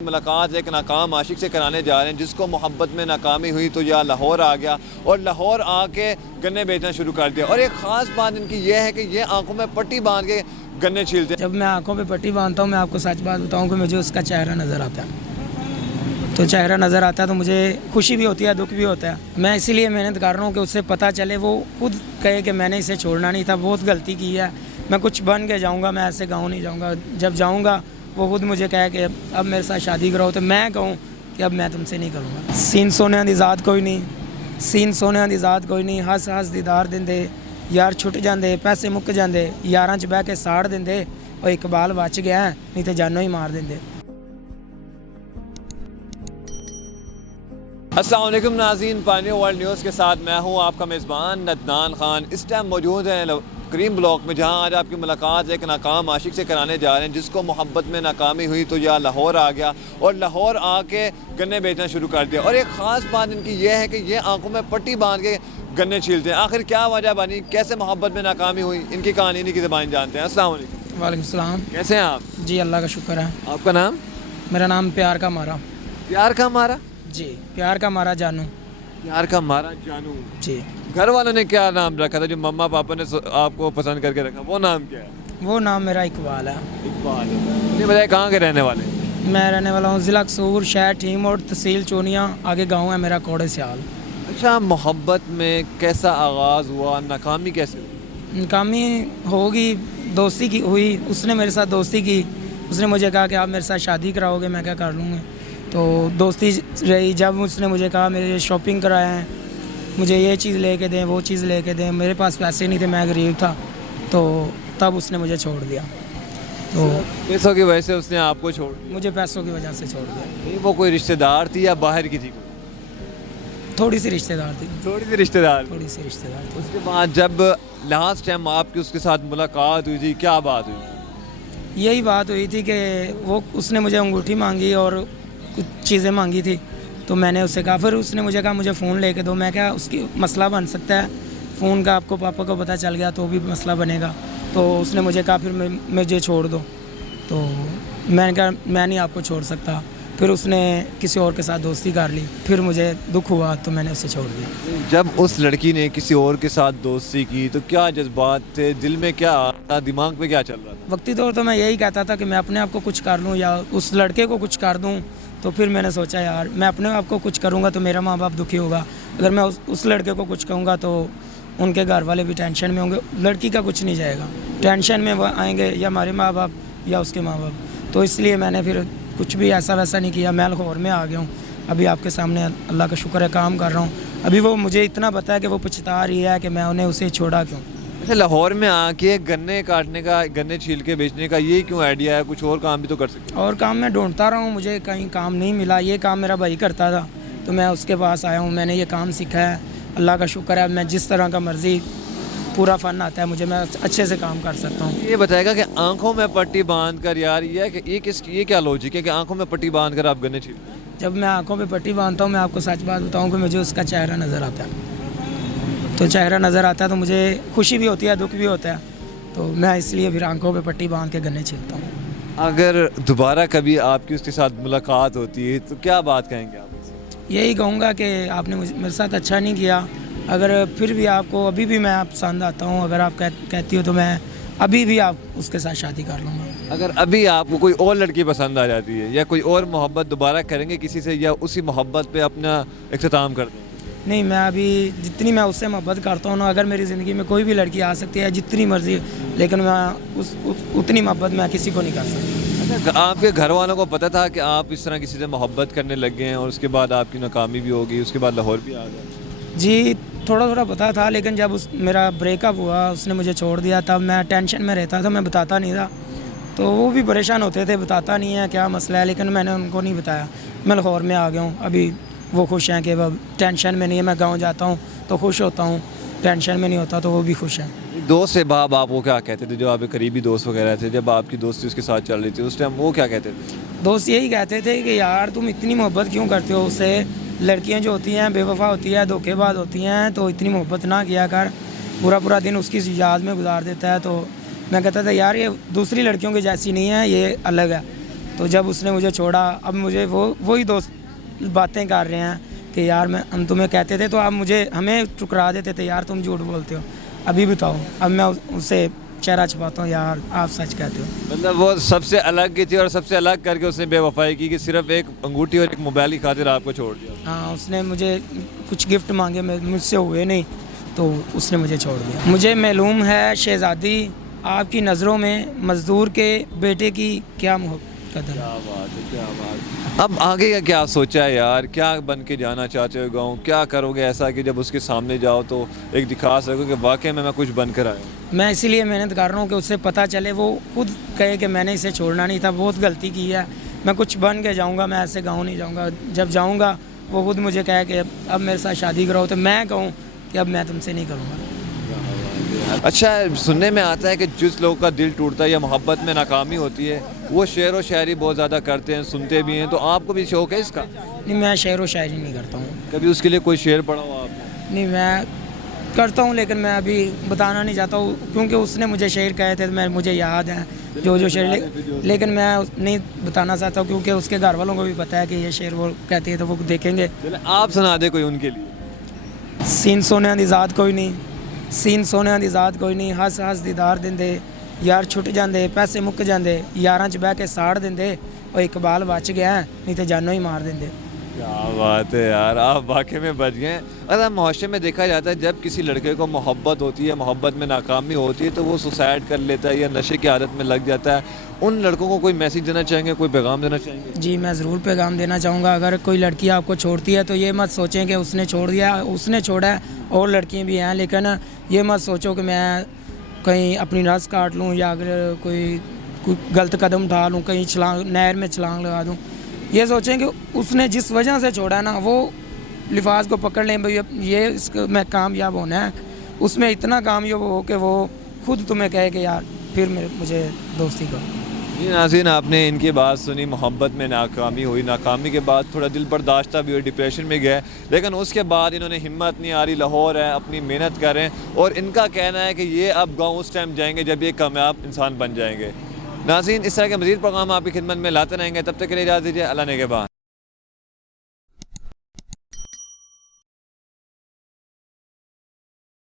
मुलाकात एक नाकाम आशिक से कराने जा रहे हैं जिसको मोहब्बत में नाकामी हुई तो यह लाहौर आ गया और लाहौर आके गन्ने बेचना शुरू कर दिया। और एक ख़ास बात इनकी यह है कि ये आंखों में पट्टी बांध के गन्ने छीलते हैं। जब मैं आंखों पे पट्टी बांधता हूँ, मैं आपको सच बात बताऊँ कि मुझे उसका चेहरा नज़र आता है। तो चेहरा नज़र आता है तो मुझे खुशी भी होती है, दुख भी होता है। मैं इसीलिए मेहनत कर रहा हूँ कि उससे पता चले, वो खुद कहे कि मैंने इसे छोड़ना नहीं था, बहुत गलती की है, मैं कुछ बन के जाऊँगा, मैं ऐसे गाँव नहीं जाऊँगा। जब जाऊँगा वो खुद मुझे कहे कि अब मेरे साथ शादी कराओ, तो मैं कहूँ कि अब मैं तुमसे नहीं करूँगा। सीन सोने दी ज़ात कोई नहीं, सीन सोने दी ज़ात कोई नहीं, हस हस दीदार दिंदे यार छुट जाते, पैसे मुक जाते, यारां च बह के साड़ देंदे, और इकबाल बच गया नहीं तो जानों ही मार देंदे। अस्सलाम वालेकुम नाज़रीन, पानी वर्ल्ड न्यूज़ के साथ मैं हूँ आपका मेज़बान नदनान खान। इस टाइम मौजूद हैं करीम ब्लॉक में, जहाँ आज आपकी मुलाकात एक नाकाम आशिक से कराने जा रहे हैं जिसको मोहब्बत में नाकामी हुई तो यह लाहौर आ गया और लाहौर आके गन्ने बेचना शुरू कर दिया। और एक ख़ास बात इनकी यह है कि ये आंखों में पट्टी बांध के गन्ने छीलते हैं। आखिर क्या वजह बनी, कैसे मोहब्बत में नाकामी हुई, इनकी कहानी इनकी ज़बान जानते हैं। अस्सलाम वालेकुम। वालेकुम सलाम। कैसे हैं आप? जी अल्लाह का शुक्र है। आपका नाम? मेरा नाम प्यार का मारा। प्यार का मारा? जी, प्यार का मारा जानू। प्यार का मारा जानू। जी। घर वालों ने क्या नाम रखा था जो मम्मा पापा ने आपको पसंद करके रखा, वो नाम क्या है? वो नाम मेरा इकबाल है। इकबाल। ये बताइए कहाँ के रहने वाले? मैं रहने वाला हूँ ज़िला कसूर, शहर ठीक और तहसील चोनिया, आगे गांव है मेरा कोड़े सियाल। अच्छा, मोहब्बत में कैसा आगाज़ हुआ, नाकामी कैसे हुई? नाकामी होगी, दोस्ती की हुई, उसने मेरे साथ दोस्ती की, उसने मुझे कहा कि आप मेरे साथ शादी कराओगे, मैं क्या कर लूँगी। तो दोस्ती रही। जब उसने मुझे कहा मेरे शॉपिंग कराए हैं, मुझे ये चीज़ लेके दें, वो चीज़ लेके दें, मेरे पास पैसे नहीं थे, मैं गरीब था, तो तब उसने मुझे छोड़ दिया। तो पैसों की वजह से उसने आपको छोड़ दिया? मुझे पैसों की वजह से छोड़ दिया। नहीं, वो कोई रिश्तेदार थी या बाहर की थी? थोड़ी सी रिश्तेदार थी। थोड़ी सी रिश्तेदार? थोड़ी सी रिश्तेदार थी। उसके बाद जब लास्ट टाइम आपकी उसके साथ मुलाकात हुई थी, क्या बात हुई? यही बात हुई थी कि वो उसने मुझे अंगूठी मांगी और कुछ चीज़ें मांगी थी, तो मैंने उससे कहा, फिर उसने मुझे कहा मुझे फ़ोन लेके दो। मैं क्या, उसकी मसला बन सकता है फ़ोन का, आपको पापा को पता चल गया तो भी मसला बनेगा। तो उसने मुझे कहा फिर मुझे छोड़ दो। तो मैंने कहा मैं नहीं आपको छोड़ सकता। फिर उसने किसी और के साथ दोस्ती कर ली, फिर मुझे दुख हुआ तो मैंने उसे छोड़ दिया। जब उस लड़की ने किसी और के साथ दोस्ती की तो क्या जज्बात थे, दिल में क्या था, दिमाग में क्या चल रहा था? वक्ती तौर तो मैं यही कहता था कि मैं अपने आप को कुछ कर लूँ या उस लड़के को कुछ कर दूँ। तो फिर मैंने सोचा यार मैं अपने आप को कुछ करूँगा तो मेरा माँ बाप दुखी होगा, अगर मैं उस लड़के को कुछ कहूँगा तो उनके घर वाले भी टेंशन में होंगे, लड़की का कुछ नहीं जाएगा, टेंशन में आएंगे या हमारे माँ बाप या उसके माँ बाप। तो इसलिए मैंने फिर कुछ भी ऐसा वैसा नहीं किया। मैं लाहौर में आ गया हूँ, अभी आपके सामने अल्लाह का शुक्र है काम कर रहा हूँ। अभी वो मुझे इतना पता है कि वो पछता रही है कि मैं उन्हें उसे छोड़ा क्यों। अच्छा, लाहौर में आके गन्ने काटने का, गन्ने छील के बेचने का ये क्यों आइडिया है? कुछ और काम भी तो कर सकते। और काम मैं ढूंढता रहा हूँ, मुझे कहीं काम नहीं मिला। ये काम मेरा भाई करता था तो मैं उसके पास आया हूँ, मैंने ये काम सीखा है। अल्लाह का शुक्र है, मैं जिस तरह का मर्ज़ी पूरा फ़न आता है मुझे, मैं अच्छे से काम कर सकता हूँ। ये बताएगा कि आंखों में पट्टी बांध कर, यार ये है कि ये क्या लॉजिक है कि आंखों में पट्टी बांध कर आप गन्ने छीलते हैं? जब मैं आंखों पे पट्टी बांधता हूँ, मैं आपको सच बात बताऊँ कि मुझे उसका चेहरा नज़र आता है। तो चेहरा नज़र आता है तो मुझे खुशी भी होती है, दुख भी होता है। तो मैं इसलिए फिर आंखों पे पट्टी बांध के गन्ने छीलता हूँ। अगर दोबारा कभी आपकी उसके साथ मुलाकात होती है तो क्या बात कहेंगे आप? यही कहूँगा कि आपने मुझे मेरे साथ अच्छा नहीं किया। अगर फिर भी आपको अभी भी मैं आप पसंद आता हूँ, अगर आप कहती हो तो मैं अभी भी आप उसके साथ शादी कर लूँगा। अगर अभी आपको कोई और लड़की पसंद आ जाती है या कोई और मोहब्बत दोबारा करेंगे किसी से, या उसी मोहब्बत पे अपना इख्तिताम कर देंगे? नहीं, मैं अभी जितनी मैं उससे मोहब्बत करता हूँ ना, अगर मेरी ज़िंदगी में कोई भी लड़की आ सकती है जितनी मर्जी, लेकिन मैं उतनी मोहब्बत मैं किसी को नहीं कर सकता। अच्छा, आपके घर वालों को पता था कि आप इस तरह किसी से मोहब्बत करने लग गए हैं और उसके बाद आपकी नाकामी भी होगी, उसके बाद लाहौर भी आ गया? जी, थोड़ा थोड़ा पता था, लेकिन जब मेरा ब्रेकअप हुआ, उसने मुझे छोड़ दिया, तब मैं टेंशन में रहता था, मैं बताता नहीं था। तो वो भी परेशान होते थे, बताता नहीं है क्या मसला है, लेकिन मैंने उनको नहीं बताया। मैं लाहौर में आ गया हूँ, अभी वो खुश हैं कि वह टेंशन में नहीं है। मैं गाँव जाता हूँ तो खुश होता हूँ, टेंशन में नहीं होता, तो वो भी खुश हैं। दोस्त से बाप आपको क्या कहते थे, जो आपके करीबी दोस्त वगैरह थे, जब आपकी दोस्ती उसके साथ चल रही थी उस टाइम वो क्या कहते थे? दोस्त यही कहते थे कि यार तुम इतनी मोहब्बत क्यों करते हो उससे, लड़कियां जो होती हैं बेवफा होती है, धोखेबाज होती हैं, तो इतनी मोहब्बत ना किया कर, पूरा पूरा दिन उसकी याद में गुजार देता है। तो मैं कहता था यार ये दूसरी लड़कियों की जैसी नहीं है, ये अलग है। तो जब उसने मुझे छोड़ा, अब मुझे वही दोस्त बातें कर रहे हैं कि यार हम तुम्हें कहते थे तो आप हमें ठुकरा देते थे, यार तुम झूठ बोलते हो, अभी बताओ। अब मैं उससे चेहरा छुपाता हूँ, यार आप सच कहते हो। मतलब वो सबसे अलग की थी और सबसे अलग करके उसने बेवफाई की कि सिर्फ एक अंगूठी और एक मोबाइल की खातिर आपको छोड़ दिया। हाँ, उसने मुझे कुछ गिफ्ट मांगे, मुझसे हुए नहीं, तो उसने मुझे छोड़ दिया। मुझे मालूम है शहज़ादी, आपकी नज़रों में मज़दूर के बेटे की क्या कदर। क्या बात है, क्या बात है। अब आगे का क्या सोचा है यार, क्या बन के जाना चाहते हो गाँव, क्या करोगे ऐसा कि जब उसके सामने जाओ तो एक दिखा सको कि वाकई में मैं कुछ बन कर आया हूँ। मैं इसीलिए मेहनत कर रहा हूँ कि उससे पता चले, वो खुद कहे कि मैंने इसे छोड़ना नहीं था, बहुत गलती की है, मैं कुछ बन के जाऊँगा, मैं ऐसे गाँव नहीं जाऊँगा। जब जाऊँगा वो खुद मुझे कहे कि अब मेरे साथ शादी करो, तो मैं कहूँ कि अब मैं तुमसे नहीं करूँगा। अच्छा, सुनने में आता है कि जिस लोग का दिल टूटता है या मोहब्बत में नाकामी होती है वो शेर व शायरी बहुत ज़्यादा करते हैं, सुनते भी हैं, तो आपको भी शौक़ है इसका? नहीं, मैं शेर व शायरी नहीं करता हूँ। कभी उसके लिए कोई शेर पढ़ा हो आपने? नहीं, मैं करता हूँ लेकिन मैं अभी बताना नहीं चाहता हूँ, क्योंकि उसने मुझे शेर कहे थे, मुझे याद है जो शेर, लेकिन मैं नहीं बताना चाहता हूँ क्योंकि उसके घर वालों को भी पता है कि ये शेर वो कहती है, तो वो देखेंगे। आप सुना दे कोई उनके लिए। सीन सोने दी ज़ात कोई नहीं, सीन सोने दी ज़ात कोई नहीं, हस हस दीदार दिंदे यार छुट जाते, पैसे मुक जाते, यारां च बह के साड़ देंदे, और इकबाल बच गया नहीं तो जानों ही मार देंदे। क्या बात है यार, आप वाकई में बच गए। अगर मुआशरे में देखा जाता है जब किसी लड़के को मोहब्बत होती है, मोहब्बत में नाकामी होती है, तो वो सुसाइड कर लेता है या नशे की आदत में लग जाता है। उन लड़कों को कोई मैसेज देना चाहेंगे, कोई पैगाम देना चाहेंगे? जी, मैं ज़रूर पैगाम देना चाहूँगा। अगर कोई लड़की आपको छोड़ती है तो ये मत सोचें कि उसने छोड़ दिया, उसने छोड़ा है, और लड़कियाँ भी हैं, लेकिन ये मत सोचो कि मैं कहीं अपनी नस काट लूँ या अगर कोई गलत कदम उठा लूँ, कहीं नहर में छलांग लगा दूँ। ये सोचें कि उसने जिस वजह से छोड़ा ना, वो लिफाज को पकड़ लें, भाई ये इसको मैं कामयाब होना है, उसमें इतना कामयाब हो कि वो खुद तुम्हें कहे कि यार फिर मुझे दोस्ती करो। जी नाज़रीन, आपने इनकी बात सुनी, मोहब्बत में नाकामी हुई, नाकामी के बाद थोड़ा दिल बर्दाश्ता भी हुई, डिप्रेशन में गए, लेकिन उसके बाद इन्होंने हिम्मत नहीं आ रही, लाहौर है, अपनी मेहनत करें, और इनका कहना है कि ये अब गाँव उस टाइम जाएंगे जब ये कामयाब इंसान बन जाएंगे। नाज़रीन, इस तरह के मज़ीद प्रोग्राम आपकी खिदमत में लाते रहेंगे, तब तक के लिए इजाज़त दीजिए। अल्लाह ने के बाद।